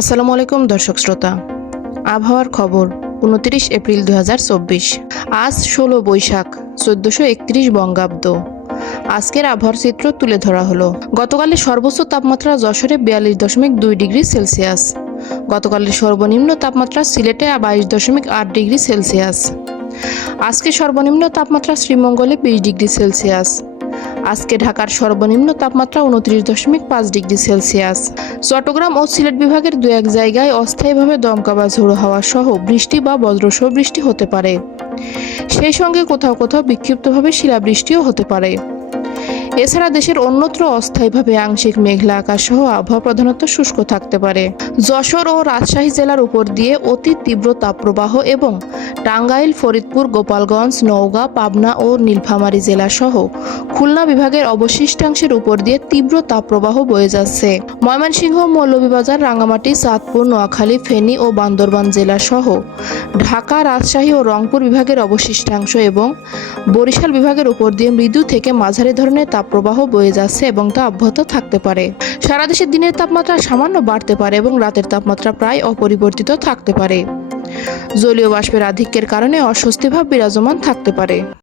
আসসালামু আলাইকুম দর্শক শ্রোতা। আবহাওয়ার খবর 29 এপ্রিল 2024। আজ 16 বৈশাখ 1431 বঙ্গাব্দ। আজকের আবহাওয়ার চিত্র তুলে ধরা হলো। গতকালের সর্বোচ্চ তাপমাত্রা যশোরে 42.2 ডিগ্রি সেলসিয়াস। গতকালের সর্বনিম্ন তাপমাত্রা সিলেটে 22.8 ডিগ্রি সেলসিয়াস। আজকে সর্বনিম্ন তাপমাত্রা শ্রীমঙ্গলে 20 ডিগ্রি সেলসিয়াস। আজকে ঢাকার সর্বনিম্ন তাপমাত্রা 29.5 ডিগ্রি সেলসিয়াস। চট্টগ্রাম ও সিলেট বিভাগের দু এক জায়গায় অস্থায়ীভাবে দমকা বা ঝোড়ো হাওয়া সহ বৃষ্টি বা বজ্রসহ বৃষ্টি হতে পারে। সেই সঙ্গে কোথাও কোথাও বিক্ষিপ্তভাবে শিলাবৃষ্টিও হতে পারে। এছাড়া দেশের অন্যত্র অস্থায়ীভাবে আংশিক মেঘলা আকাশ সহ আবহাওয়া প্রধানত শুষ্ক থাকতে পারে। যশোর ও রাজশাহী জেলার উপর দিয়ে অতি তীব্র তাপপ্রবাহ এবং টাঙ্গাইল, ফরিদপুর, গোপালগঞ্জ, নওগাঁ, পাবনা ও নীলফামারী জেলা সহ খুলনা বিভাগের অবশিষ্টাংশের উপর দিয়ে তীব্র তাপপ্রবাহ বয়ে যাচ্ছে। ময়মনসিংহ, মৌলভীবাজার, রাঙ্গামাটি, চাঁদপুর, নোয়াখালী, ফেনী ও বান্দরবান জেলা সহ ঢাকা, রাজশাহী ও রংপুর বিভাগের অবশিষ্টাংশ এবং বরিশাল বিভাগের উপর দিয়ে মৃদু থেকে মাঝারি ধরনের তাপপ্রবাহ বয়ে যাচ্ছে এবং তা অব্যাহত থাকতে পারে। সারা দেশে দিনের তাপমাত্রা সামান্য বাড়তে পারে এবং রাতের তাপমাত্রা প্রায় অপরিবর্তিত থাকতে পারে। জলীয় বাষ্পের আধিক্যের কারণে অস্বস্তি ভাব বিরাজমান থাকতে পারে।